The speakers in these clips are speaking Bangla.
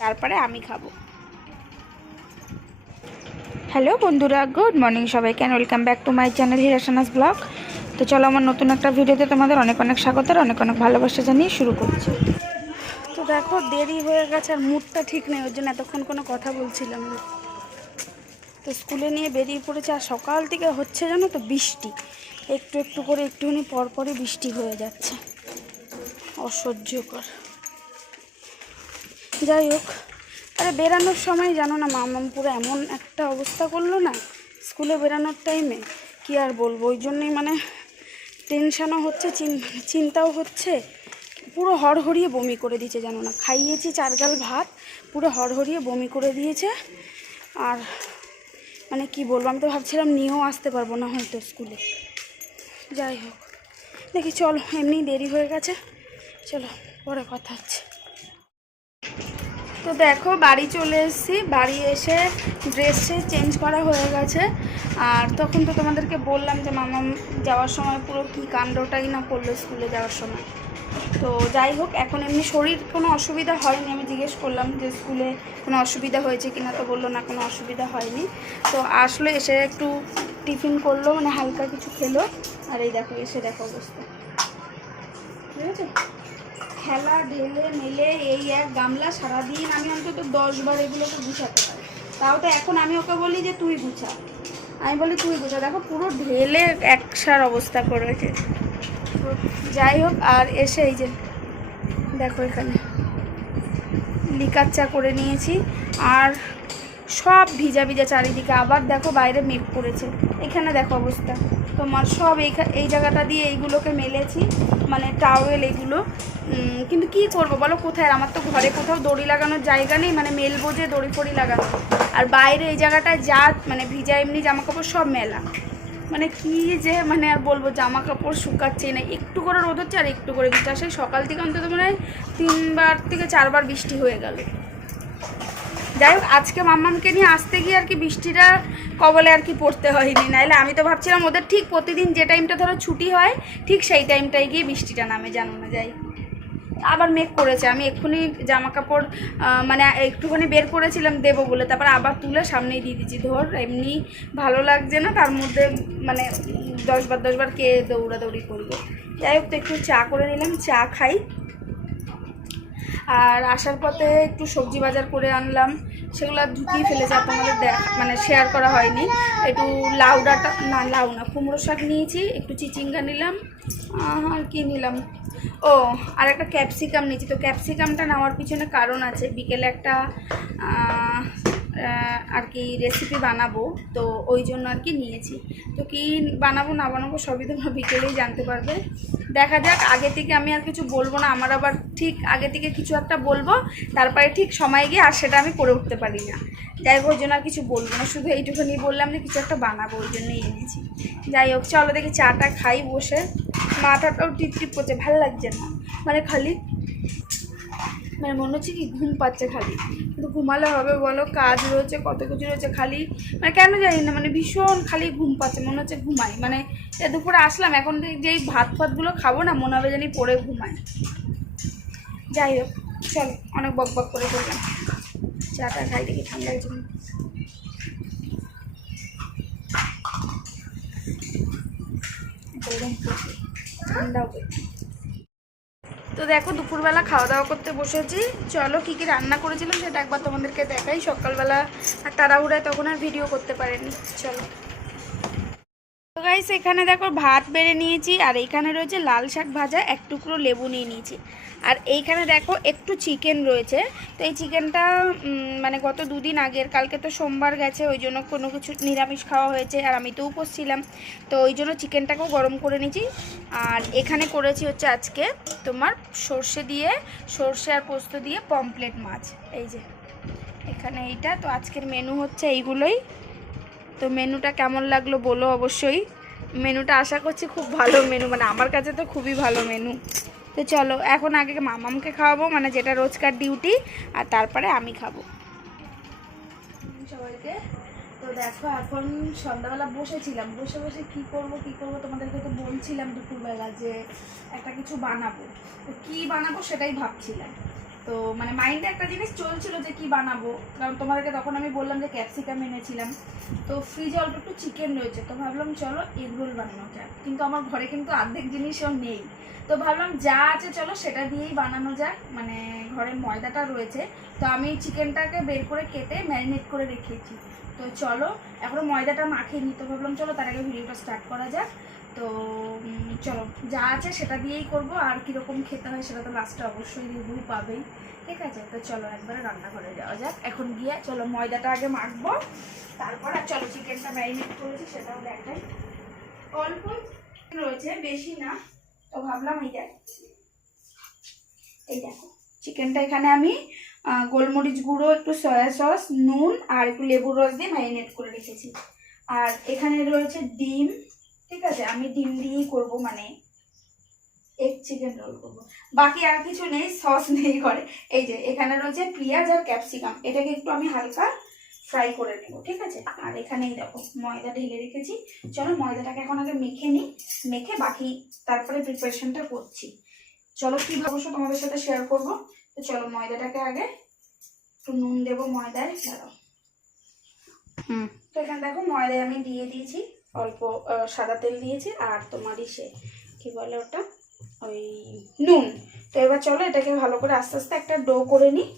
তারপরে আমি খাব। হ্যালো বন্ধুরা, গুড মর্নিং সবাইকে welcome back to my channel হিরাসানাস blog তো চলো আমার নতুন একটা ভিডিওতে তোমাদের অনেক অনেক স্বাগত আর অনেক অনেক ভালোবাসা জানিয়ে শুরু করছি। তো দেখো দেরি হয়ে গেছে আর মুডটা ঠিক নেই, ওর জন্য এতক্ষণ কোনো কথা বলছিলাম না। তো স্কুলে নিয়ে বেরিয়ে পড়েছে আর সকাল থেকে হচ্ছে জানো তো বৃষ্টি। একটু একটু করে একটুখানি পরপরই বৃষ্টি হয়ে যাচ্ছে। অসহ্যকর। যাই হোক, আরে বেরানোর সময় জানো না মামাম পুরো এমন একটা অবস্থা করল না স্কুলে বেরানোর টাইমে, কি আর বলব? ওই জন্যই মানে টেনশানও হচ্ছে, চিন- চিন্তাও হচ্ছে। পুরো হড়হড়িয়ে বমি করে দিয়েছে জানো না। খাইয়েছি চারগাল ভাত, পুরো হড়হড়িয়ে বমি করে দিয়েছে। আর মানে কি বলব, আমি তো ভাবছিলাম নিয়েও আসতে পারব না হয়তো স্কুলে। যাই হোক, দেখি চলো এমনি দেরি হয়ে গেছে। চলো, পরে কথা হচ্ছে। তো দেখো, বাড়ি চলে এসেছি। বাড়ি এসে ড্রেস চেঞ্জ করা হয়ে গেছে। আর তখন তো তোমাদেরকে বললাম যে মামা যাওয়ার সময় পুরো কী কাণ্ডটাই না করল স্কুলে যাওয়ার সময়। তো যাই হোক, এখন এমনি শরীর কোনো অসুবিধা হয়নি। আমি জিজ্ঞেস করলাম যে স্কুলে কোনো অসুবিধা হয়েছে কিনা, তো বলল না, কোনো অসুবিধা হয়নি। তো আসলো, এসে একটু টিফিন করল মানে হালকা কিছু খেলো। আর এই দেখো, এসে দেখো অবস্থা। খেলা, ঢেলে, মেলে, এই এক গামলা সারাদিন আমি অন্তত দশ বার এগুলোকে গুছাতে পারি। তাও তো এখন আমি ওকে বলি যে, তুই গুছা। আমি বলি, তুই গুছা। দেখো, পুরো ঢেলে একসার অবস্থা করেছে। যাই হোক, আর এসে এই যে, দেখো এখানে লিকার চা করে নিয়েছি। আর সব ভিজা ভিজা চারিদিকে, আবার দেখো বাইরে মেঘ পড়েছে এখানে দেখো অবস্থা। তোমার সব এইখা- এই জায়গাটা দিয়ে এইগুলোকে মেলেছি মানে টাওয়েল এগুলো। কিন্তু কি করব বলো কোথায়? আমার তো ঘরে কোথাও দড়ি লাগানোর জায়গা নেই মানে মেলবো যে দড়ি ফড়ি লাগানো আর বাইরে এই জায়গাটায় যা মানে ভিজা এমনি জামা কাপড় সব মেলা। মানে কি যে মানে আর বলব জামা কাপড় শুকাচ্ছে না। একটু করে রোদ হচ্ছে আর একটু করে বৃষ্টি। আসে সকাল থেকে অন্তত মানে তিনবার থেকে চারবার বৃষ্টি হয়ে গেল। যাই হোক, আজকে মাম্মামকে নিয়ে আসতে গিয়ে আর কি বৃষ্টিটা কবলে আর কি পড়তে হয়নি। নাহলে আমি তো ভাবছিলাম ওদের ঠিক প্রতিদিন যে টাইমটা ধরো ছুটি হয়, ঠিক সেই টাইমটায় গিয়ে বৃষ্টিটা নামে, জানো না, যাই। আবার মেঘ করেছে। আমি এক্ষুনি জামা কাপড় মানে একটুখানি বের করেছিলাম, দেবো বলে। তারপর আবার তুলে সামনেই দিয়ে দিচ্ছি ধর, এমনি ভালো লাগছে না, তার মধ্যে মানে দশবার দশবার কে দৌড়াদৌড়ি করবে। যাই হোক, তো একটু চা করে নিলাম, চা খাই। আর আসার পথে একটু সবজি বাজার করে আনলাম। সেগুলো ঢুকিয়ে ফেলেছে আর তোমাদের দেখ মানে শেয়ার করা হয়নি। একটু লাউ ডাটা, না, লাউ না কুমড়ো শাক নিয়েছি, একটু চিচিঙ্গা নিলাম। আর কি নিলাম? ও আর একটা ক্যাপসিকাম নিয়েছি। তো ক্যাপসিকামটা নেওয়ার পিছনে কারণ আছে। বিকেলে একটা আর কি রেসিপি বানাবো, তো ওই জন্য আর কি নিয়েছি। তো কি বানাবো, না বানাবো, সবই তোমরা বিকেলেই জানতে পারবে। দেখা যাক, আগে থেকে আমি আর কিছু বলব না, আমার আবার ঠিক আগে থেকে কিছু একটা বলব, তারপরে ঠিক সময় গিয়ে আর সেটা আমি করে উঠতে পারি না। যাই হোক, ওই জন্য আর কিছু বলব না, শুধু এইটুখানি বললাম যে কিছু একটা বানাবো, ওই জন্যই এনেছি। যাই হোক, চলো দেখি চাটা খাই বসে। মাথাটাও টিপ টিপ করছে, ভালো লাগছে না। মানে খালি মানে মনে হচ্ছে কি ঘুম পাচ্ছে খালি। কিন্তু ঘুমালে হবে বলো, কাজ রয়েছে, কত কিছু রয়েছে খালি মানে কেন জানি না মানে ভীষণ খালি ঘুম পাচ্ছে, মনে হচ্ছে ঘুমাই। মানে এ দুপুরে আসলাম, এখন যেই ভাত ফাতগুলো খাব না, মনে হবে জানি পরে ঘুমাই। যাই হোক, চল, অনেক বক বক করে করলাম। চাটা খাই দেখি, ঠান্ডা হয়েছে কিনা। তো দেখো, দুপুরবেলা খাওয়া দাওয়া করতে বসেছি। চলো, কী কী রান্না করেছিলাম সেটা একবার তোমাদেরকে দেখাই। সকালবেলা আর তাড়াহুড়ায় তখন আর ভিডিও করতে পারেনি। চলো। গাইস এখানে দেখো ভাত বেড়ে নিয়েছি, আর এখানে রয়েছে লাল শাক ভাজা, এক টুকরো লেবু নিয়ে নিয়েছি। আর এইখানে দেখো একটু চিকেন রয়েছে। তো এই চিকেনটা মানে গত দুদিন আগের, কালকে তো সোমবার গেছে, ওই জন্য কোনো কিছু নিরামিষ খাওয়া হয়েছে, আর আমি তো উপোস ছিলাম। তো ওই জন্য চিকেনটাকেও গরম করে নিয়েছি। আর এখানে করেছি হচ্ছে আজকে তোমার সর্ষে দিয়ে, সর্ষে আর পোস্ত দিয়ে পমপ্লেট মাছ। এই যে, এখানে এইটা। তো আজকের মেনু হচ্ছে এইগুলোই। তো মেনুটা কেমন লাগল বলো অবশ্যই। মেনুটা আশা করছি খুব ভালো মেনু মানে আমার কাছে তো খুবই ভালো মেনু তো চলো, এখন আগে মামামকে খাওয়াবো মানে যেটা রোজকার ডিউটি আর তারপরে আমি খাব। সবাইকে, তো দেখো, এখন সন্ধ্যাবেলা বসেছিলাম। বসে বসে কি করব কি করব তোমাদেরকে তো বলছিলাম দুপুরবেলা যে একটা কিছু বানাবো। তো কী বানাবো সেটাই ভাবছিলাম। তো মানে মাইন্ডে একটা জিনিস চলছিল যে কি বানাবো? কারণ তোমাদেরকে তখন আমি বললাম যে ক্যাপসিকাম এনেছিলাম। তো ফ্রিজে অল্প একটু চিকেন রয়েছে। তো ভাবলাম চলো এগ রোল বানানো যাক। কিন্তু আমার ঘরে কিন্তু অর্ধেক জিনিসও নেই। তো ভাবলাম যা আছে চলো সেটা দিয়েই বানানো যাক। মানে ঘরে ময়দাটা রয়েছে। তো আমি চিকেনটাকে বের করে কেটে ম্যারিনেট করে রেখেছি। তো চলো, এখনও ময়দাটা মাখিয়ে তো ভাবলাম চলো তার আগে ভিডিওটা স্টার্ট করা যাক। তো চলো, যা আছে সেটা দিয়েই করব। আর কীরকম খেতে হয় সেটা তো লাস্টে অবশ্যই রিভিউ পাবেই। ঠিক আছে? তো চলো, একবারে রান্নাঘরে যাওয়া যাক। এখন গিয়ে চলো, ময়দাটা আগে মাখবো। তারপর আর চলো চিকেনটা ম্যারিনেট করেছি, সেটাও দেখাই। অল্প রয়েছে, বেশি না। তো ভাবলাম এই দেখ এই দেখো চিকেনটা এখানে আমি গোলমরিচ গুঁড়ো, একটু সয়া সস নুন, আর একটু লেবুর রস দিয়ে ম্যারিনেট করে রেখেছি। আর এখানে রয়েছে ডিম ঠিক আছে আমি ডিম দিয়েই করব মানে এগ চিকেন রোল করব। বাকি আর কিছু নেই সস নেই করে এই যে এখানে রয়েছে পেঁয়াজ আর ক্যাপসিকাম এটাকে একটু আমি হালকা ফ্রাই করে নেব ঠিক আছে? আর এখানেই দেখো ময়দা ঢেলে রেখেছি। চলো ময়দাটাকে এখন আগে মেখে নিই। মেখে বাকি তারপরে প্রিপারেশনটা করছি। চলো কী অবশ্য তোমাদের সাথে শেয়ার করব। তো চলো ময়দাটাকে আগে একটু নুন দেবো ময়দায়। দাঁড়াও। হুম। তো এখানে দেখো ময়দায় আমি দিয়ে দিয়েছি অল্প সাদা তেল দিয়েছি আর তোমার ইসে কি বলে ওটা? ওই নুন। তো এবার চলো এটাকে ভালো করে আস্তে আস্তে একটা ডো করে নিই।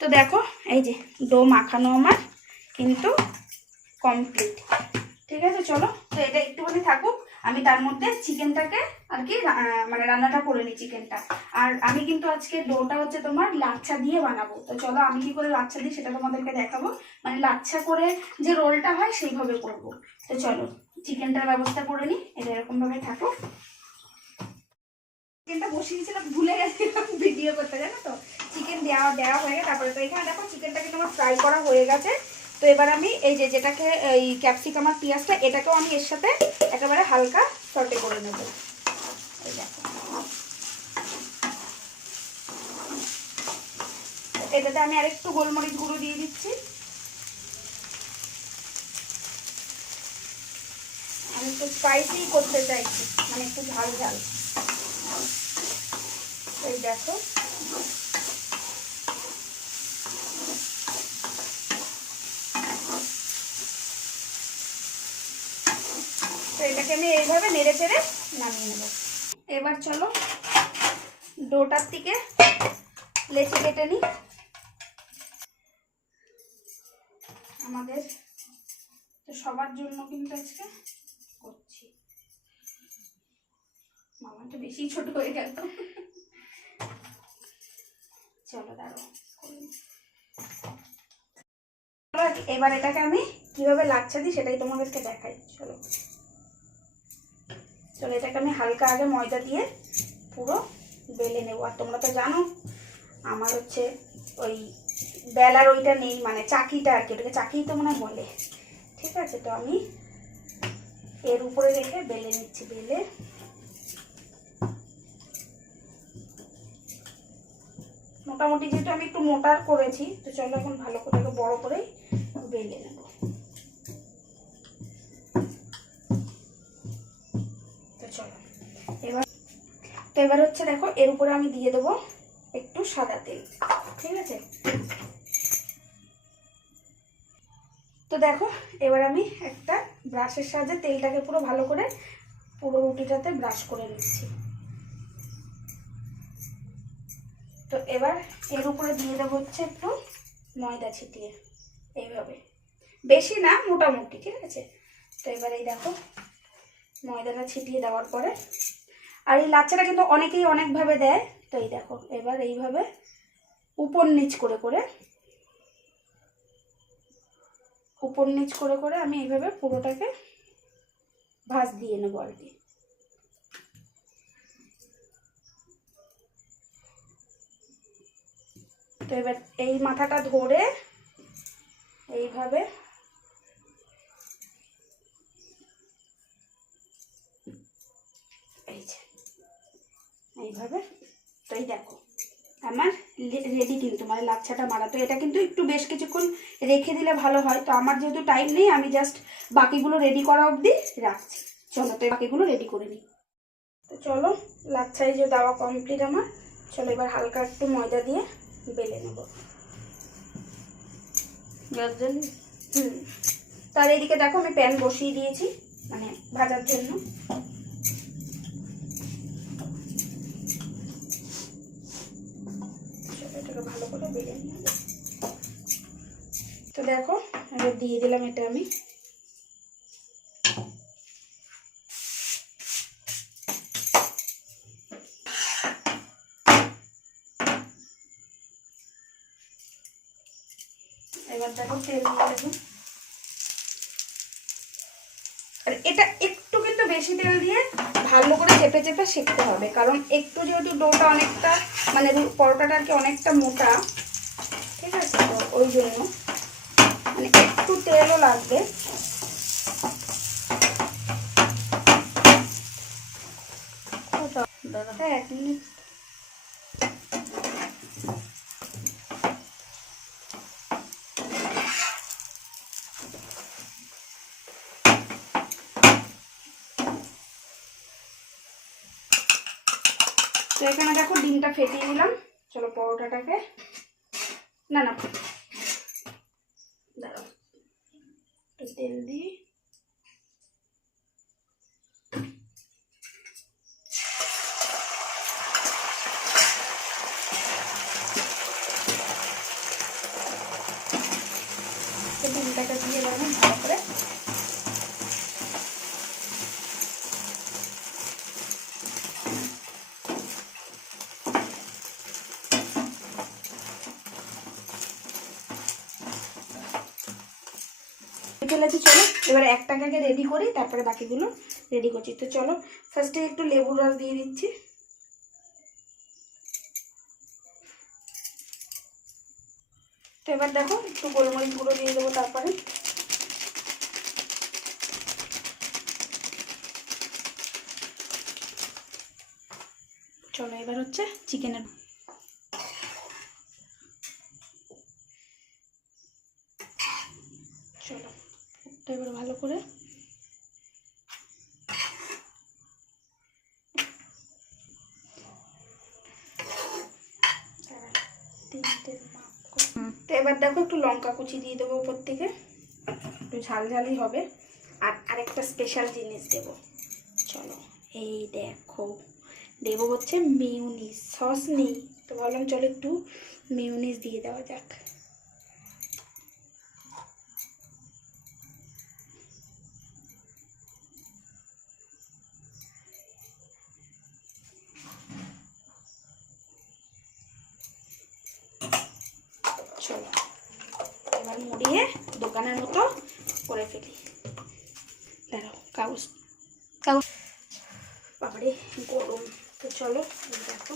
তো দেখো, এই যে ডো মাখানো আমার কিন্তু কমপ্লিট। ঠিক আছে, চলো, তো এটা একটুখানি থাকুক। আমি তার মধ্যে চিকেনটাকে আর কি মানে রান্নাটা করে নিই চিকেনটা। আর আমি কিন্তু আজকে ডোটা হচ্ছে তোমার লাচ্ছা দিয়ে বানাবো। তো চলো আমি কি করে লাচ্ছা দিই সেটা তোমাদেরকে দেখাবো। মানে লাচ্ছা করে যে রোলটা হয় সেইভাবে করব। তো চলো চিকেনটার ব্যবস্থা করে নিই, এটা এরকমভাবে থাকুক। চিকেনটা বসিয়েছিলাম, ভুলে গেছিলাম ভিডিও করতে, জানো তো? চিকেন দেওয়া দেওয়া হয়ে গেছে। তারপরে তো এখানে দেখো চিকেনটা কিন্তু আমার ফ্রাই করা হয়ে গেছে। তো এবার আমি এই যে যেটাকে, এই ক্যাপসিকাম আর পেঁয়াজটা, এটাকেও আমি এর সাথে একেবারে হালকা সর্টে করে নেব। এটাতে আমি আরেকটু গোলমরিচ গুঁড়ো দিয়ে দিচ্ছি। আমি একটু স্পাইসি করতে চাইছি মানে একটু ঝাল ঝাল। এই দেখো তো এটাকে আমি এইভাবে নেড়ে চেড়ে নামিয়ে নেব। এবার চলো ডোটার থেকে লেচি কেটে নিই। আমাদের তো সবার জন্য কিন্তু আজকে করছি। মামা তো বেশি ছোট হয়ে গেল। চলো দাঁড়ো এবার এটাকে আমি কীভাবে লাচ্ছা দিই সেটাই তোমাদেরকে দেখাই। চলো। চলো এটাকে আমি হালকা আগে ময়দা দিয়ে পুরো বেলে নেব। আর তোমরা তো জানো, আমার হচ্ছে ওই বেলার ওইটা নেই মানে চাকিটা আর কি, ওটাকে চাকিই তো মনে বলে। ঠিক আছে, তো আমি এর উপরে রেখে বেলে নিচ্ছি, বেলে। মোটামুটি যেহেতু আমি একটু মোটার করেছি, তো চলো এখন ভালো করে বড় করেই বেলে নেব। তো এবার হচ্ছে দেখো, এর উপরে আমি দিয়ে দেবো একটু সাদা তেল, ঠিক আছে? তো দেখো, এবার আমি একটা ব্রাশের সাহায্যে তেলটাকে পুরো ভালো করে পুরো রুটিটাতে ব্রাশ করে নিচ্ছি। তো এবার এর উপরে দিয়ে দেবো হচ্ছে একটু ময়দা ছিটিয়ে, এইভাবে। বেশি না, মোটামুটি, ঠিক আছে? তো এবার এই দেখো, ময়দাটা ছিটিয়ে দেওয়ার পরে আর এই লাচ্চাটা কিন্তু অনেকেই অনেকভাবে দেয়। তো এই দেখো, এবার এইভাবে উপর নিচ করে করে, উপর নিচ করে করে আমি এইভাবে পুরোটাকে ভাজ দিয়ে নেব আর কি। তো এবার এই মাথাটা ধরে এইভাবে এই দেখো আমার রেডি কিন্তু মানে লাচ্ছাটা মারা। তো এটা কিন্তু একটু বেশ কিছুক্ষণ রেখে দিলে ভালো হয়। তো আমার যেহেতু টাইম নেই আমি জাস্ট বাকিগুলো রেডি করা অবধি রাখছি। চলো তো বাকিগুলো রেডি করে নিই। তো চলো লাচ্ছাই যে দেওয়া কমপ্লিট আমার। চলো এবার হালকা একটু ময়দা দিয়ে বেলে নেব। হুম। তার এদিকে দেখো আমি প্যান বসিয়ে দিয়েছি মানে ভাজার জন্য চলো এটাকে ভালো করে বেলে নেব তো দেখো এবার দিয়ে দিলাম এটা আমি। একটু কিন্তু বেশি দিয়ে ভালো করে চেপে চেপে শিখতে হবে, কারণ একটু যেহেতু ডোটা অনেকটা মানে পরোটাটা কি অনেকটা মোটা, ঠিক আছে ওই জন্য। তেলও লাগবে। হ্যাঁ এক মিনিট। তো এখানে দেখো ডিমটা ফেটিয়ে দিলাম। চলো পরোটাটাকে না না দাঁড়াও একটু তেল দিই তো ডিমটাকে দিয়ে দেবো ভালো করে ফেলেছি চলো এবার একটাকে রেডি করি তারপরে বাকিগুলো রেডি করছি। তো চলো ফার্স্টে একটু লেবুর রস দিয়ে দিচ্ছি। তো এবার দেখো, একটু গোলমরিচ গুঁড়ো দিয়ে দেবো তারপরে। চলো, এবার হচ্ছে চিকেনের চলো এটা এবার ভালো করে তিনটে মাপ করে- তো এবার দেখো একটু লঙ্কা কুচি দিয়ে দেবো উপর থেকে। একটু ঝাল ঝালই হবে। আর আরেকটা স্পেশাল জিনিস দেব। চলো, এই দেখো। দেবো হচ্ছে মিউনিস সস নেই। তো বললাম চলো একটু মিউনিস দিয়ে দেওয়া যাক চলো এবার মুড়িয়ে দোকানের মতো করে ফেলি। দাঁড়াও, কাগজ। কাগজ বাবারে, গরম। তো চলো দেখো।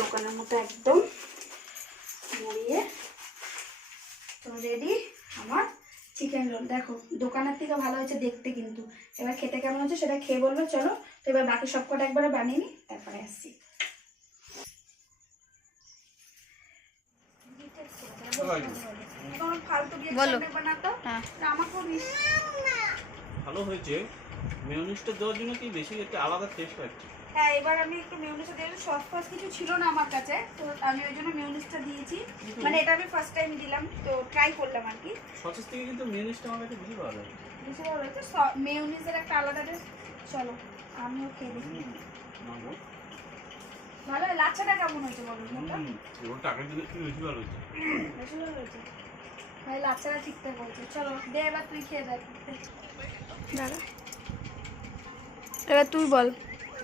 দোকানের মতো একদম মুড়িয়ে তো রেডি আমার চিকেন রোল দেখো, দোকানের থেকে ভালো হয়েছে দেখতে কিন্তু। এবার খেতে কেমন হচ্ছে সেটা খেয়ে বলবে, চলো। তো এবার বাকি সব কটা একবারে বানিয়ে নিই, তারপরে আসছি এখন ফালতু দিয়ে বলো। হ্যাঁ। ভালো হয়েছে। মেয়নিজটা দেওয়ার জন্য কি বেশি একটা আলাদা টেস্ট লাগছে? হ্যাঁ এবার আমি একটু মিউনিসটা দিয়ে সস ফস কিছু ছিল না আমার কাছে তো আমি ওই জন্য মিউনিসটা দিয়েছি। মানে এটা আমি ফার্স্ট টাইম দিলাম তো ট্রাই করলাম আর কি। সসেস থেকে কিন্তু মেয়নিজটা আমার কাছে বেশি ভালো লাগে। বুঝতে পারল তো মিউনিসের একটা আলাদা টেস্ট চলো আমিও খেয়ে দেখি। ভালো লাচ্ছাটা কেমন হয়েছে বলো? ওর টাকার জন্য একটু বেশি ভালো হয়েছে। বেশি ভালো হয়েছে? ভাই লাচ্ছাটা ঠিকঠাক হয়েছে। চলো দে এবার তুই খেয়ে দেখ। দাঁড়া। এবার তুই বল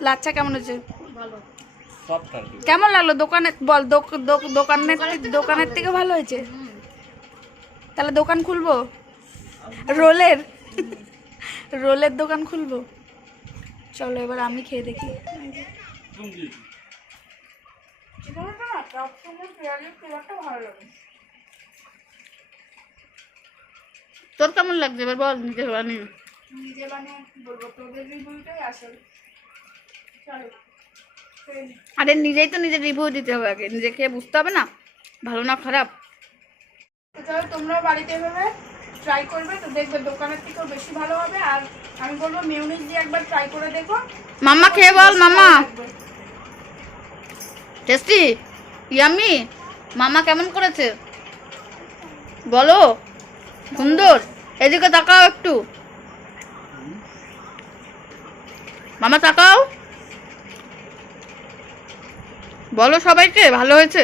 লাচ্ছা কেমন হয়েছে? ভালো। কেমন লাগল? দোকানে বল দোক- দোক- দোকানের দোকানের থেকে ভালো হয়েছে। তাহলে দোকান খুলবো? রোলের? রোলের দোকান খুলবো? চলো এবার আমি খেয়ে দেখি। একদম দিয়েছি তোর কেমন লাগছে? এবার বল নিজে বানিয়ে। নিজে বানিয়ে বলব? তোদের রিভিউটাই আসল। চলো আরে নিজেই তো নিজের রিভিউ দিতে হবে আগে। নিজে খেয়ে বুঝতে হবে না। ভালো না খারাপ। তো চলো তোমরাও বাড়িতে এভাবে ট্রাই করবে তো দেখবে দোকানের থেকেও বেশি ভালো হবে। আর আমি বলব মিউনিস দিয়ে একবার ট্রাই করে দেখো। মাম্মা খেয়ে বল মামা। টেস্টি? ইয়ামি মামা কেমন করেছে? বলো। সুন্দর। এদিকে তাকাও একটু। মামা তাকাও। বলো সবাইকে, ভালো হয়েছে?